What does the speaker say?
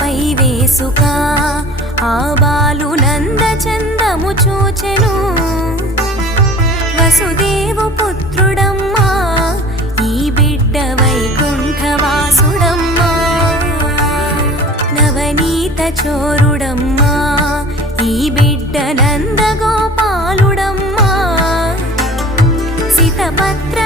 పై వేసుక ఆ బాలు నంద చందము చూచెను. వసుదేవు పుత్రుడమ్మా ఈ బిడ్డ వైకుంఠవాసుడమ్మా నవనీత చోరుడమ్మా ఈ బిడ్డ నందగోపాలుడమ్మా. సీతపత్ర